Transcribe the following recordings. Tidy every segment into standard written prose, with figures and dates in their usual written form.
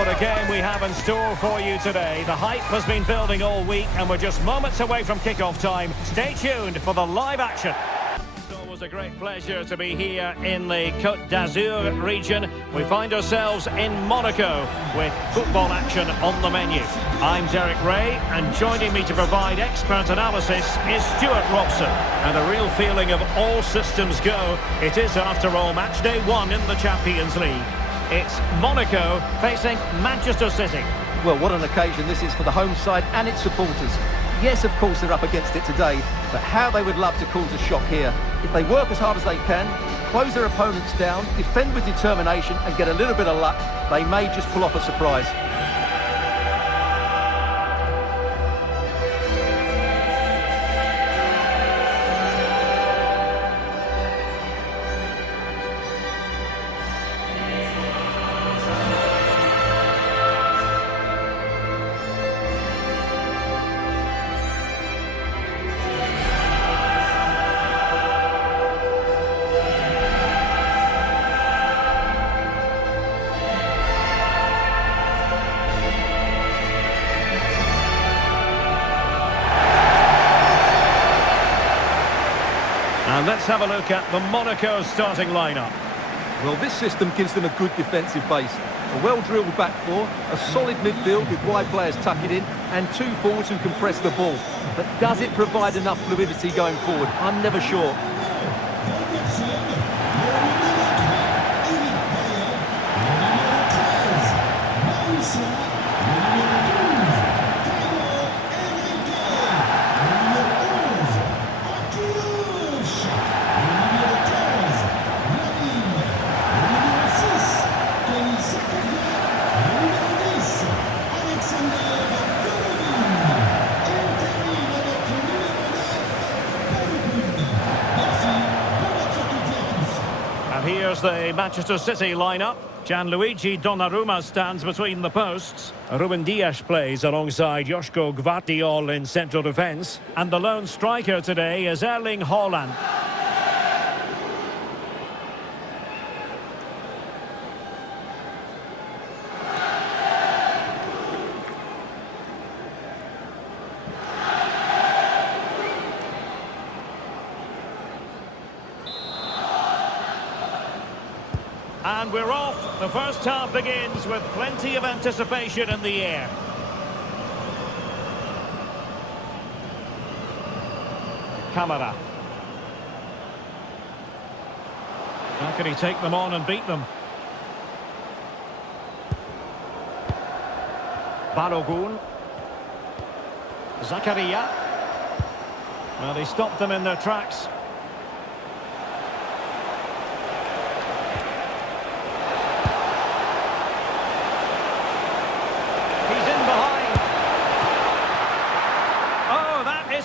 what a game we have in store for you today. The hype has been building all week and we're just moments away from kickoff time. Stay tuned for the live action. It's always a great pleasure to be here in the Côte d'Azur region. We find ourselves in Monaco with football action on the menu. I'm Derek Ray, and joining me to provide expert analysis is Stuart Robson. And a real feeling of all systems go. It is, after all, match day 1 in the Champions League. It's Monaco facing Manchester City. Well, what an occasion this is for the home side and its supporters. Yes, of course, they're up against it today, but how they would love to cause a shock here. If they work as hard as they can, close their opponents down, defend with determination and get a little bit of luck, they may just pull off a surprise. And let's have a look at the Monaco starting lineup. Well, this system gives them a good defensive base. A well-drilled back four, a solid midfield with wide players tucking in, and two forwards who can press the ball. But does it provide enough fluidity going forward? I'm never sure. And here's the Manchester City lineup. Gianluigi Donnarumma stands between the posts. Ruben Dias plays alongside Joško Gvardiol in central defence. And the lone striker today is Erling Haaland. And we're off. The first half begins with plenty of anticipation in the air. Camara. How can he take them on and beat them? Balogun. Zakaria. Well, he stopped them in their tracks.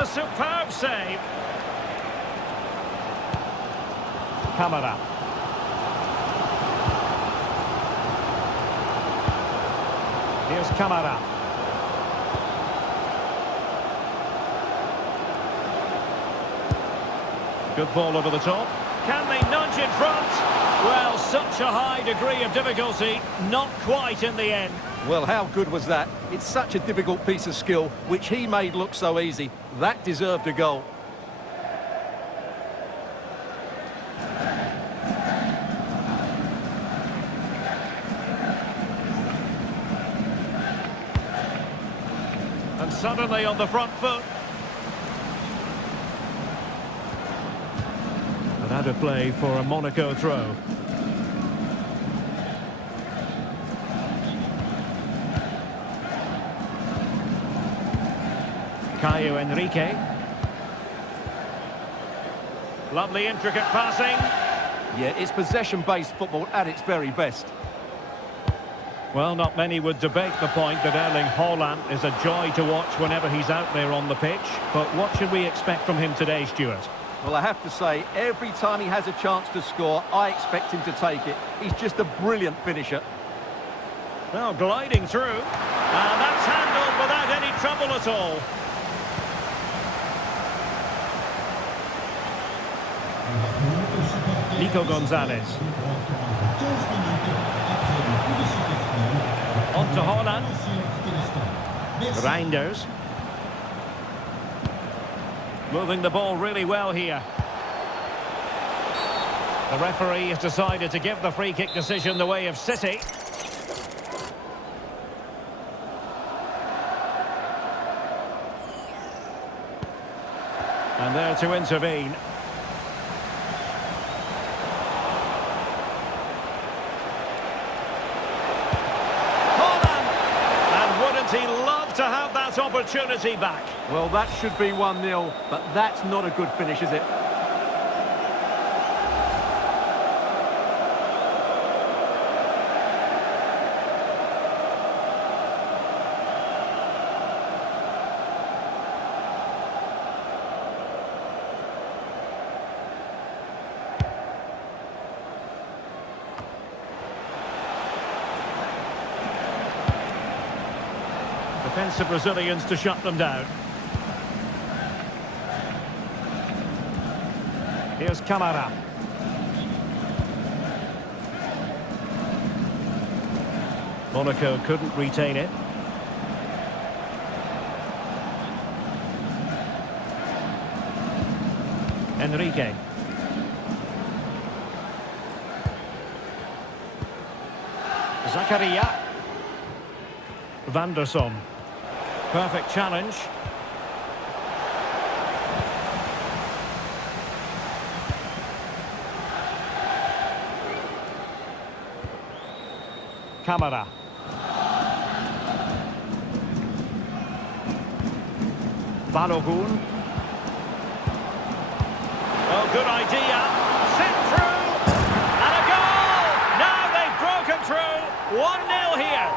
A superb save. Camara. Here's Camara. Good ball over the top. Can they nudge in front? Well, such a high degree of difficulty, not quite in the end. Well, how good was that? It's such a difficult piece of skill, which he made look so easy. That deserved a goal. And suddenly on the front foot. And out of play for a Monaco throw. Caio Henrique. Lovely intricate passing. Yeah, it's possession-based football at its very best. Well, not many would debate the point that Erling Haaland is a joy to watch whenever he's out there on the pitch. But what should we expect from him today, Stuart? Well, I have to say, every time he has a chance to score, I expect him to take it. He's just a brilliant finisher. Well, gliding through. And that's handled without any trouble at all. Nico Gonzalez. On Haaland. Reinders. Moving the ball really well here. The referee has decided to give the free kick decision the way of City. And there to intervene. Haaland! And wouldn't he love to have that opportunity back? Well, that should be 1-0, but that's not a good finish, is it? Defensive Brazilians to shut them down. Here's Camara. Monaco couldn't retain it. Enrique. Zakaria. Vanderson. Perfect challenge. Camara. Balogun. Oh, good idea. Sit through. And a goal! Now they've broken through. 1-0 here.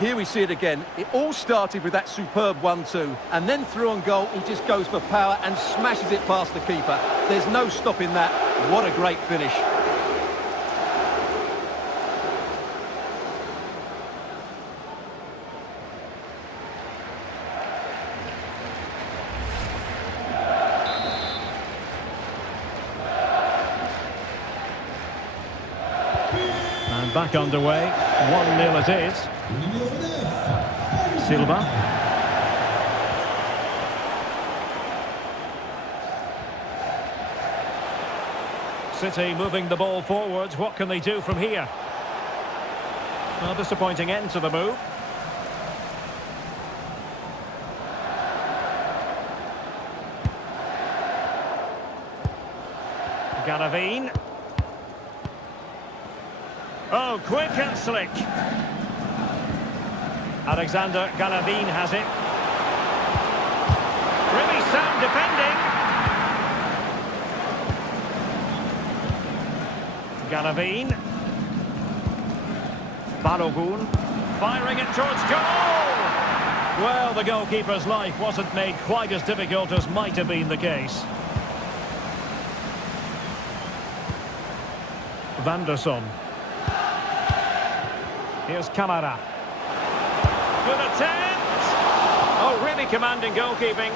Here we see it again. It all started with that superb 1-2, and then through on goal, he just goes for power and smashes it past the keeper. There's no stopping that. What a great finish. And back underway. 1-0 it is. Silva. City moving the ball forwards. What can they do from here? Well, disappointing end to the move. Galavine. Oh, quick and slick. Alexander Galavine has it. Really sound defending. Galavine. Balogun. Firing it towards goal. Well, the goalkeeper's life wasn't made quite as difficult as might have been the case. Vanderson. Here's Camara. Good attempt! Oh, really commanding goalkeeping.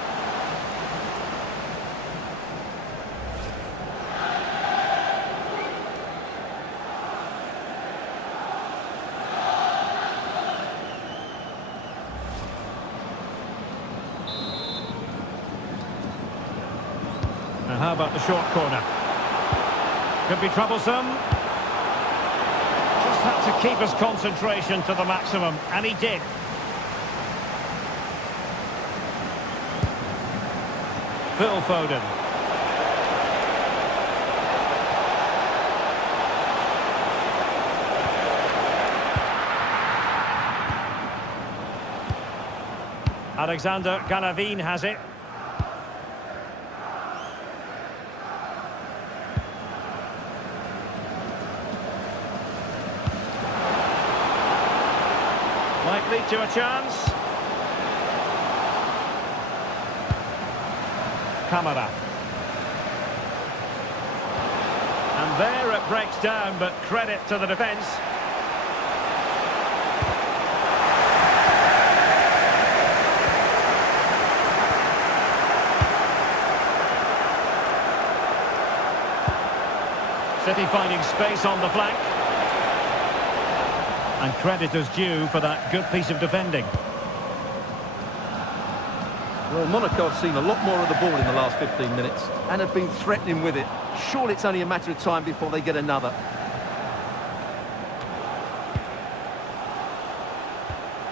And how about the short corner? Could be troublesome. Just had to keep his concentration to the maximum, and he did. Phil Foden. Alexander Galavine has it. Might lead to a chance. Camara. And there it breaks down, but credit to the defence. City finding space on the flank. And credit is due for that good piece of defending. Well, Monaco have seen a lot more of the ball in the last 15 minutes and have been threatening with it. Surely it's only a matter of time before they get another.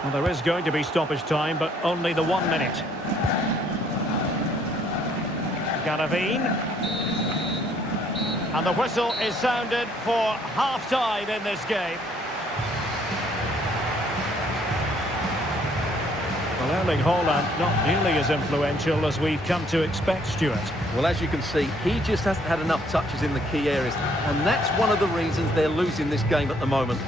Well, there is going to be stoppage time, but only the 1 minute. Garavine. And the whistle is sounded for half-time in this game. Well, Erling Haaland not nearly as influential as we've come to expect, Stuart. Well, as you can see, he just hasn't had enough touches in the key areas, and that's one of the reasons they're losing this game at the moment.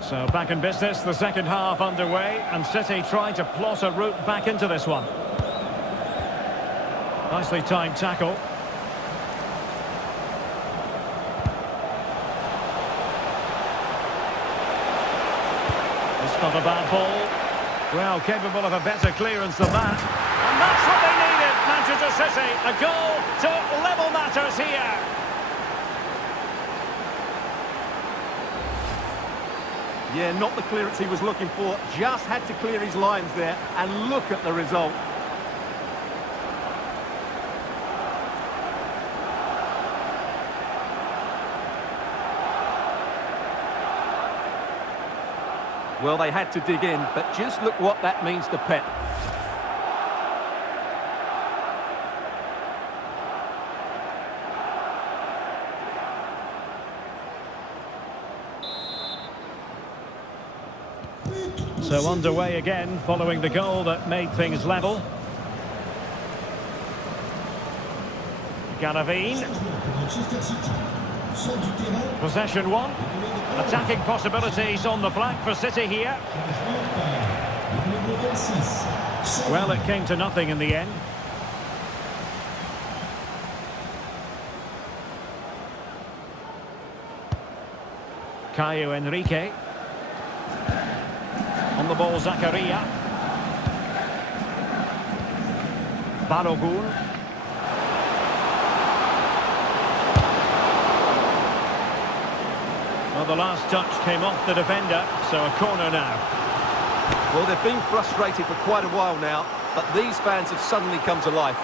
So back in business, the second half underway, and City trying to plot a route back into this one. Nicely timed tackle. It's not a bad ball. Well, capable of a better clearance than that. And that's what they needed, Manchester City. A goal to level matters here. Yeah, not the clearance he was looking for. Just had to clear his lines there, and look at the result. Well, they had to dig in, but just look what that means to Pep. So underway again, following the goal that made things level. Garavine. Possession one. Attacking possibilities on the flank for City here. Well, it came to nothing in the end. Caio Henrique. On the ball, Zakaria. Balogun. Well, the last touch came off the defender, so a corner now. Well, they've been frustrated for quite a while now, but these fans have suddenly come to life.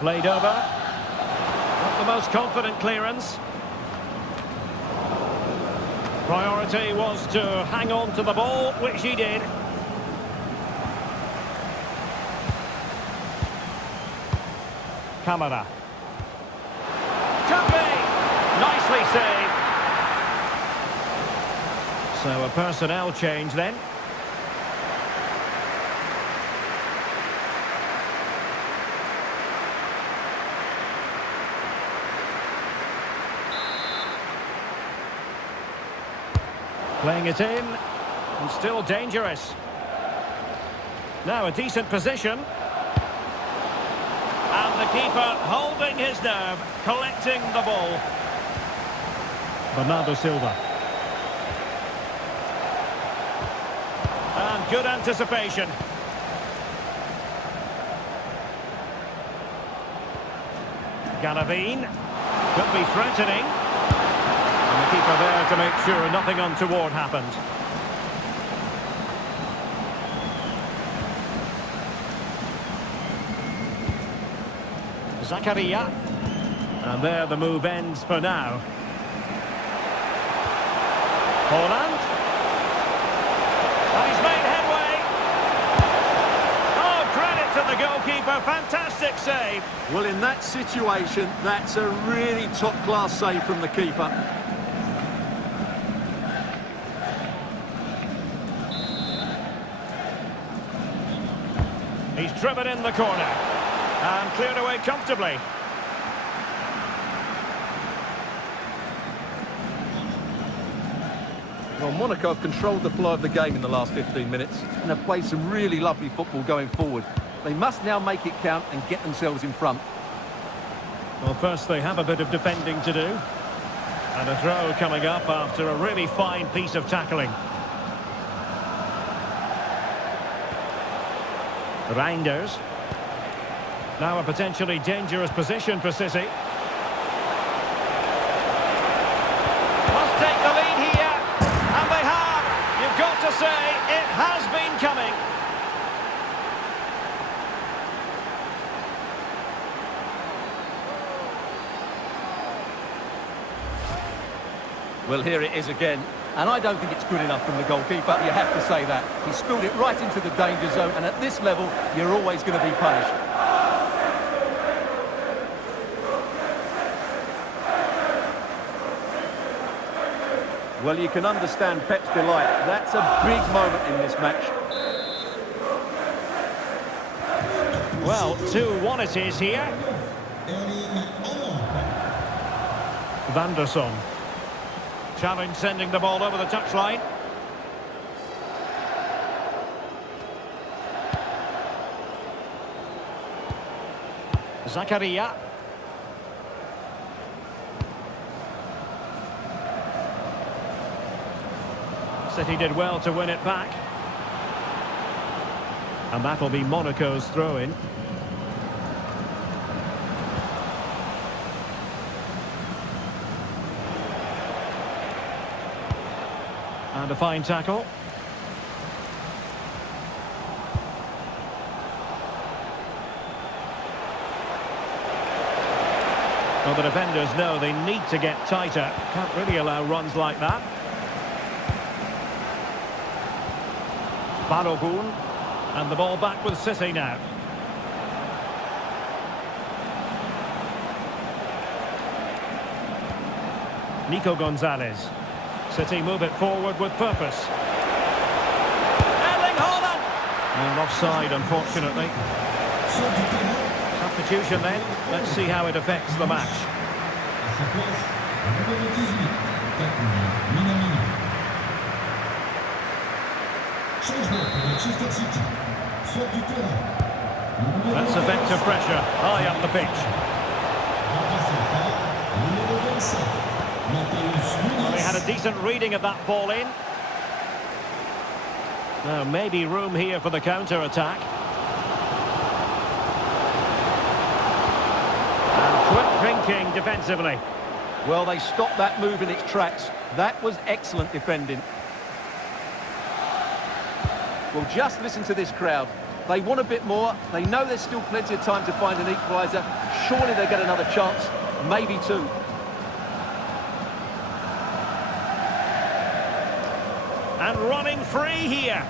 Played over. Not the most confident clearance. Priority was to hang on to the ball, which he did. Camara. Could be! Nicely saved. So a personnel change then. Playing it in, and still dangerous. Now a decent position. And the keeper holding his nerve, collecting the ball. Bernardo Silva. And good anticipation. Garavine. Could be threatening. And the keeper there to make sure nothing untoward happened. Zakaria. And there the move ends for now. Haaland. And he's made headway. Oh, credit to the goalkeeper. Fantastic save. Well, in that situation, that's a really top-class save from the keeper. He's driven in the corner. And cleared away comfortably. Well, Monaco have controlled the flow of the game in the last 15 minutes and have played some really lovely football going forward. They must now make it count and get themselves in front. Well, first they have a bit of defending to do. And a throw coming up after a really fine piece of tackling. Reinders. Now a potentially dangerous position for City. Must take the lead here. And they have. You've got to say, it has been coming. Well, here it is again. And I don't think it's good enough from the goalkeeper, you have to say that. He spilled it right into the danger zone, and at this level, you're always going to be punished. Well, you can understand Pep's delight. That's a big moment in this match. Well, 2-1 it is here. Van der Son. Challenge sending the ball over the touchline. Zakaria. City did well to win it back. And that'll be Monaco's throw-in. And a fine tackle. Well, the defenders know they need to get tighter. Can't really allow runs like that. Balogun. And the ball back with City now. Nico Gonzalez. City move it forward with purpose. Erling Haaland! And offside, unfortunately. Substitution then. Let's see how it affects the match. That's effective pressure high up the pitch. Well, they had a decent reading of that ball in. Now, maybe room here for the counter-attack. And quick thinking defensively. Well, they stopped that move in its tracks. That was excellent defending. Well, just listen to this crowd. They want a bit more. They know there's still plenty of time to find an equaliser. Surely they get another chance, maybe two. And running free here.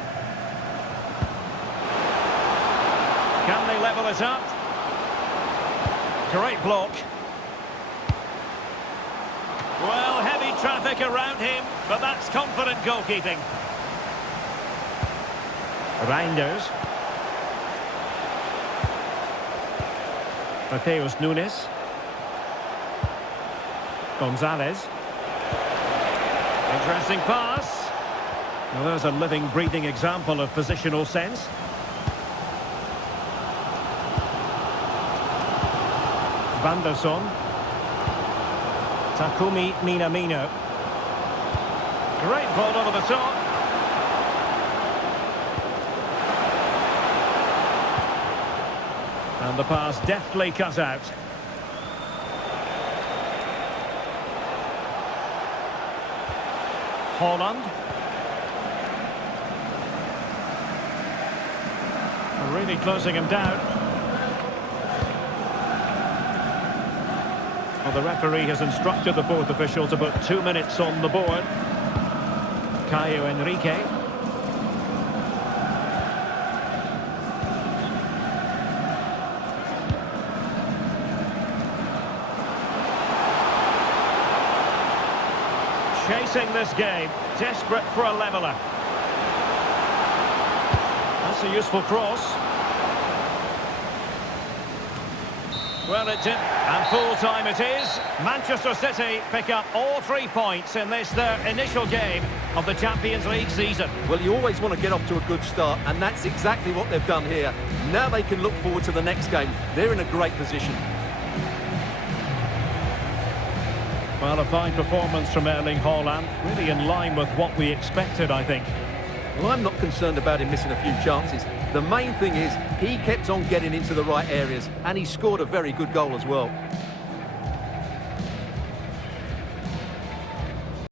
Can they level it up? Great block. Well, heavy traffic around him, but that's confident goalkeeping. Reinders. Mateus Nunes. Gonzalez. Interesting pass. Well, there's a living, breathing example of positional sense. Van der Son. Takumi Minamino. Great ball over the top. And the pass deftly cut out. Haaland. Really closing him down. Well, the referee has instructed the fourth official to put 2 minutes on the board. Caio Henrique. Chasing this game, desperate for a leveller. That's a useful cross. Well, it did. And full-time it is. Manchester City pick up all 3 points in this, their initial game of the Champions League season. Well, you always want to get off to a good start, and that's exactly what they've done here. Now they can look forward to the next game. They're in a great position. Well, a fine performance from Erling Haaland. Really in line with what we expected, I think. Well, I'm not concerned about him missing a few chances. The main thing is he kept on getting into the right areas, and he scored a very good goal as well.